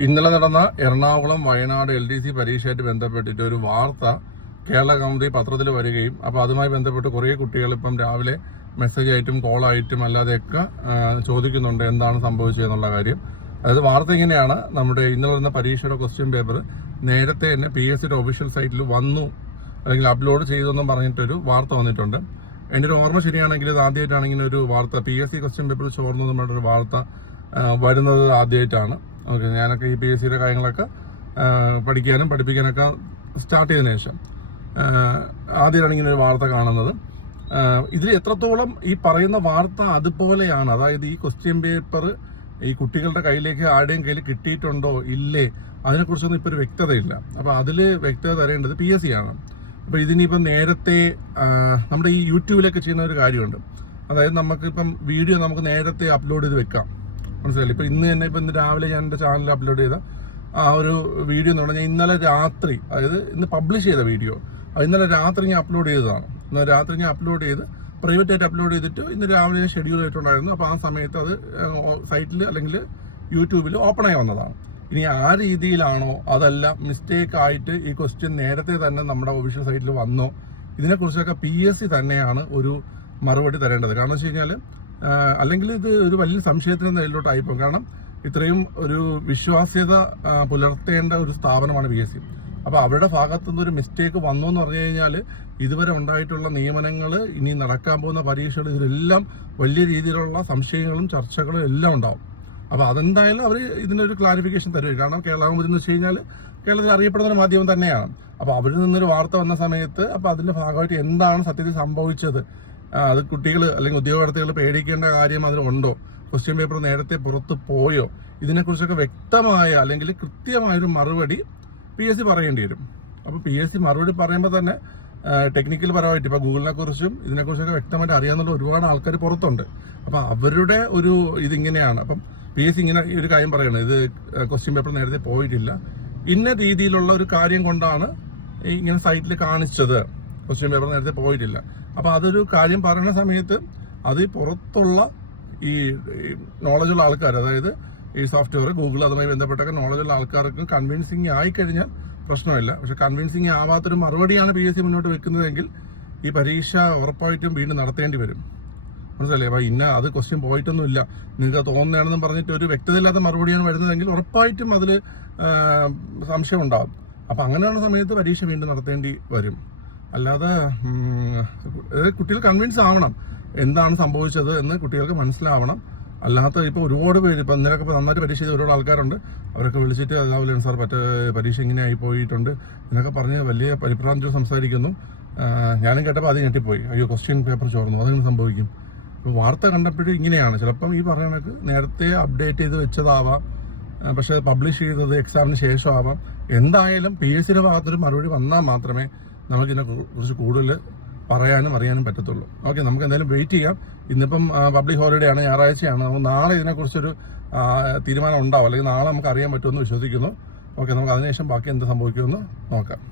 ഇന്നലെ നടന്ന Ernakulam Wayanad L D C പരീക്ഷയായിട്ട് ബന്ധപ്പെട്ടിട്ട് ഒരു വാർത്ത കേരള കൗമുദി പത്രത്തിൽ വരികയും അപ്പോൾ അതുമായി ബന്ധപ്പെട്ട് കുറേ കുട്ടികൾ ഇപ്പം രാവിലെ മെസ്സേജ് ആയിട്ടും കോൾ ആയിട്ടും അല്ലാതെയൊക്കെ ചോദിക്കുന്നുണ്ട് എന്താണ് സംഭവിച്ചതെന്നുള്ള കാര്യം. അതായത് വാർത്ത ഇങ്ങനെയാണ്. നമ്മുടെ ഇന്നലെ നടന്ന പരീക്ഷയുടെ ക്വസ്റ്റ്യൻ പേപ്പർ നേരത്തെ തന്നെ പി എസ് സിയുടെ ഒഫീഷ്യൽ സൈറ്റിൽ വന്നു. അല്ലെങ്കിൽ അപ്ലോഡ് ചെയ്തെന്നും പറഞ്ഞിട്ടൊരു വാർത്ത വന്നിട്ടുണ്ട്. എന്റെ ഒരു ഓർമ്മ ശരിയാണെങ്കിൽ ഇത് ആദ്യമായിട്ടാണ് ഇങ്ങനെ ഒരു വാർത്ത P S C question paper ചോർന്നു എന്ന് ഒരു വാർത്ത വരുന്നത് ആദ്യമായിട്ടാണ്. ഓക്കെ ഞാനൊക്കെ ഈ പി എസ് സിയുടെ കാര്യങ്ങളൊക്കെ പഠിക്കാനും പഠിപ്പിക്കാനൊക്കെ സ്റ്റാർട്ട് ചെയ്തതിനു ശേഷം. ആദ്യമാണ് ഇങ്ങനെ ഒരു വാർത്ത കാണുന്നത്. ഇതിൽ എത്രത്തോളം ഈ പറയുന്ന വാർത്ത അതുപോലെയാണ് അതായത് ഈ ക്വസ്റ്റ്യൻ പേപ്പർ ഈ കുട്ടികളുടെ കയ്യിലേക്ക് ആരുടെയും കയ്യിൽ കിട്ടിയിട്ടുണ്ടോ ഇല്ലേ അതിനെക്കുറിച്ചൊന്നും ഇപ്പോൾ ഒരു വ്യക്തതയില്ല. അപ്പോൾ അതിൽ വ്യക്തത തരേണ്ടത് പി എസ് സി ആണ്. അപ്പോൾ ഇതിനിപ്പം നേരത്തെ നമ്മുടെ ഈ യൂട്യൂബിലൊക്കെ ചെയ്യുന്ന ഒരു കാര്യമുണ്ട്. അതായത് നമുക്കിപ്പം വീഡിയോ നമുക്ക് നേരത്തെ അപ്ലോഡ് ചെയ്ത് വെക്കാം. മനസ്സിലായില്ലേ? ഇപ്പൊ ഇന്ന് തന്നെ ഇപ്പൊ ഇന്ന് രാവിലെ ഞാൻ എന്റെ ചാനലിൽ അപ്ലോഡ് ചെയ്ത ആ ഒരു വീഡിയോ എന്ന് പറഞ്ഞാൽ ഇന്നലെ രാത്രി അതായത് ഇന്ന് പബ്ലിഷ് ചെയ്ത വീഡിയോ അത് ഇന്നലെ രാത്രി ഞാൻ അപ്ലോഡ് ചെയ്തതാണ്. ഇന്നലെ രാത്രി ഞാൻ അപ്ലോഡ് ചെയ്ത് പ്രൈവറ്റ് ആയിട്ട് അപ്ലോഡ് ചെയ്തിട്ട് ഇന്ന് രാവിലെ ഷെഡ്യൂൾ ആയിട്ടുണ്ടായിരുന്നു അപ്പോൾ ആ സമയത്ത് അത് സൈറ്റിൽ അല്ലെങ്കിൽ യൂട്യൂബിൽ ഓപ്പൺ ആയി വന്നതാണ്. ഇനി ആ രീതിയിലാണോ അതല്ല മിസ്റ്റേക്ക് ആയിട്ട് ഈ ക്വസ്റ്റ്യൻ നേരത്തെ തന്നെ നമ്മുടെ ഒഫീഷ്യൽ സൈറ്റിൽ വന്നോ? ഇതിനെക്കുറിച്ചൊക്കെ പി എസ് സി തന്നെയാണ് ഒരു മറുപടി തരേണ്ടത്. കാരണം വെച്ച് കഴിഞ്ഞാൽ അല്ലെങ്കിൽ ഇത് ഒരു വലിയ സംശയത്തിന് നിലയിലോട്ടായി പോകും കാരണം ഇത്രയും ഒരു വിശ്വാസ്യത പുലർത്തേണ്ട ഒരു സ്ഥാപനമാണ് പി എസ് സി. അപ്പോൾ അവരുടെ ഭാഗത്തുനിന്ന് ഒരു മിസ്റ്റേക്ക് വന്നു എന്ന് പറഞ്ഞു കഴിഞ്ഞാൽ ഇതുവരെ ഉണ്ടായിട്ടുള്ള നിയമനങ്ങൾ ഇനി നടക്കാൻ പോകുന്ന പരീക്ഷകൾ ഇതിലെല്ലാം വലിയ രീതിയിലുള്ള സംശയങ്ങളും ചർച്ചകളും എല്ലാം ഉണ്ടാവും. അപ്പോൾ അതെന്തായാലും അവർ ഇതിനൊരു ക്ലാരിഫിക്കേഷൻ തരും കാരണം കേരള കൗമുദി എന്ന് വെച്ച് കഴിഞ്ഞാൽ കേരളത്തിൽ അറിയപ്പെടുന്ന ഒരു മാധ്യമം തന്നെയാണ്. അപ്പോൾ അവരിൽ നിന്നൊരു വാർത്ത വന്ന സമയത്ത് അപ്പോൾ അതിന്റെ ഭാഗമായിട്ട് എന്താണ് സത്യത്തിൽ സംഭവിച്ചത്? അത് കുട്ടികൾ അല്ലെങ്കിൽ ഉദ്യോഗാർത്ഥികൾ പേടിക്കേണ്ട കാര്യം അതിലുണ്ടോ? ക്വസ്റ്റ്യൻ പേപ്പർ നേരത്തെ പുറത്ത് പോയോ? ഇതിനെക്കുറിച്ചൊക്കെ വ്യക്തമായ അല്ലെങ്കിൽ കൃത്യമായൊരു മറുപടി പി എസ് സി പറയേണ്ടി വരും. അപ്പോൾ പി എസ് സി മറുപടി പറയുമ്പോൾ തന്നെ ടെക്നിക്കൽ പരമായിട്ട് ഇപ്പോൾ ഗൂഗിളിനെ കുറിച്ചും ഇതിനെക്കുറിച്ചൊക്കെ വ്യക്തമായിട്ട് അറിയാമെന്നുള്ള ഒരുപാട് ആൾക്കാർ പുറത്തുണ്ട്. അപ്പോൾ അവരുടെ ഒരു ഇതിങ്ങനെയാണ്. അപ്പം പി എസ് സി ഇങ്ങനെ ഒരു കാര്യം പറയണം. ഇത് ക്വസ്റ്റ്യൻ പേപ്പർ നേരത്തെ പോയിട്ടില്ല. ഇന്ന രീതിയിലുള്ള ഒരു കാര്യം കൊണ്ടാണ് ഇങ്ങനെ സൈറ്റിൽ കാണിച്ചത്. ക്വസ്റ്റ്യൻ പേപ്പർ നേരത്തെ പോയിട്ടില്ല. അപ്പൊ അതൊരു കാര്യം പറയുന്ന സമയത്ത് അത് പുറത്തുള്ള ഈ നോളജുള്ള ആൾക്കാർ അതായത് ഈ സോഫ്റ്റ്വെയർ ഗൂഗിൾ അതുമായി ബന്ധപ്പെട്ടൊക്കെ നോളജുള്ള ആൾക്കാർക്ക് കൺവിൻസിങ് ആയി കഴിഞ്ഞാൽ പ്രശ്നമില്ല. പക്ഷെ കൺവിൻസിങ് ആവാത്തൊരു മറുപടിയാണ് പി എസ് സി മുന്നോട്ട് വെക്കുന്നതെങ്കിൽ ഈ പരീക്ഷ ഉറപ്പായിട്ടും വീണ്ടും നടത്തേണ്ടി വരും. മനസ്സിലല്ലേ അപ്പൊ ഇന്ന അത് ക്വസ്റ്റ്യൻ പോയിട്ടൊന്നുമില്ല. നിങ്ങൾക്ക് തോന്നുകയാണെന്നും പറഞ്ഞിട്ട് ഒരു വ്യക്തതയില്ലാത്ത മറുപടിയാണ് വരുന്നതെങ്കിൽ ഉറപ്പായിട്ടും അതിൽ സംശയം ഉണ്ടാകും അപ്പൊ അങ്ങനെയുള്ള സമയത്ത് പരീക്ഷ വീണ്ടും നടത്തേണ്ടി വരും. അല്ലാതെ കുട്ടികൾ കൺവിൻസ് ആവണം എന്താണ് സംഭവിച്ചത് എന്ന് കുട്ടികൾക്ക് മനസ്സിലാവണം. അല്ലാത്ത ഇപ്പൊ ഒരുപാട് പേര് ഇപ്പൊ ഇന്നലെയൊക്കെ ഇപ്പൊ നന്നായിട്ട് പരീക്ഷ ചെയ്ത ഒരുപാട് ആൾക്കാരുണ്ട്. അവരൊക്കെ വിളിച്ചിട്ട് അതാവില്ല സാർ മറ്റേ പരീക്ഷ ഇങ്ങനെ ആയി പോയിട്ടുണ്ട് എന്നൊക്കെ പറഞ്ഞ് വലിയ പരിഭ്രാന്തി സംസാരിക്കുന്നു. ഞാനും കേട്ടപ്പോൾ അത് ഞെട്ടിപ്പോയി. അയ്യോ ക്വസ്റ്റ്യൻ പേപ്പർ ചോർന്നു. അതങ്ങനെ സംഭവിക്കും? ഇപ്പോൾ വാർത്ത കണ്ടപ്പോഴും ഇങ്ങനെയാണ്. ചിലപ്പം ഈ പറയണക്ക് നേരത്തെ അപ്ഡേറ്റ് ചെയ്ത് വെച്ചതാവാം. പക്ഷേ പബ്ലിഷ് ചെയ്തത് എക്സാമിന് ശേഷമാവാം. എന്തായാലും പി എസ് സിയുടെ ഭാഗത്തൊരു മറുപടി വന്നാൽ മാത്രമേ നമുക്കിതിനെ കുറിച്ച് കൂടുതൽ പറയാനും അറിയാനും പറ്റത്തുള്ളൂ. ഓക്കെ നമുക്ക് എന്തായാലും വെയിറ്റ് ചെയ്യാം. ഇന്നിപ്പം പബ്ലിക് ഹോളിഡേ ആണ് ഞായറാഴ്ചയാണ്. നമുക്ക് നാളെ ഇതിനെക്കുറിച്ചൊരു തീരുമാനം ഉണ്ടാവും. അല്ലെങ്കിൽ നാളെ നമുക്ക് അറിയാൻ പറ്റുമെന്ന് വിശ്വസിക്കുന്നു. ഓക്കെ നമുക്ക് അതിനുശേഷം ബാക്കി എന്ത് സംഭവിക്കുമെന്ന് നോക്കാം.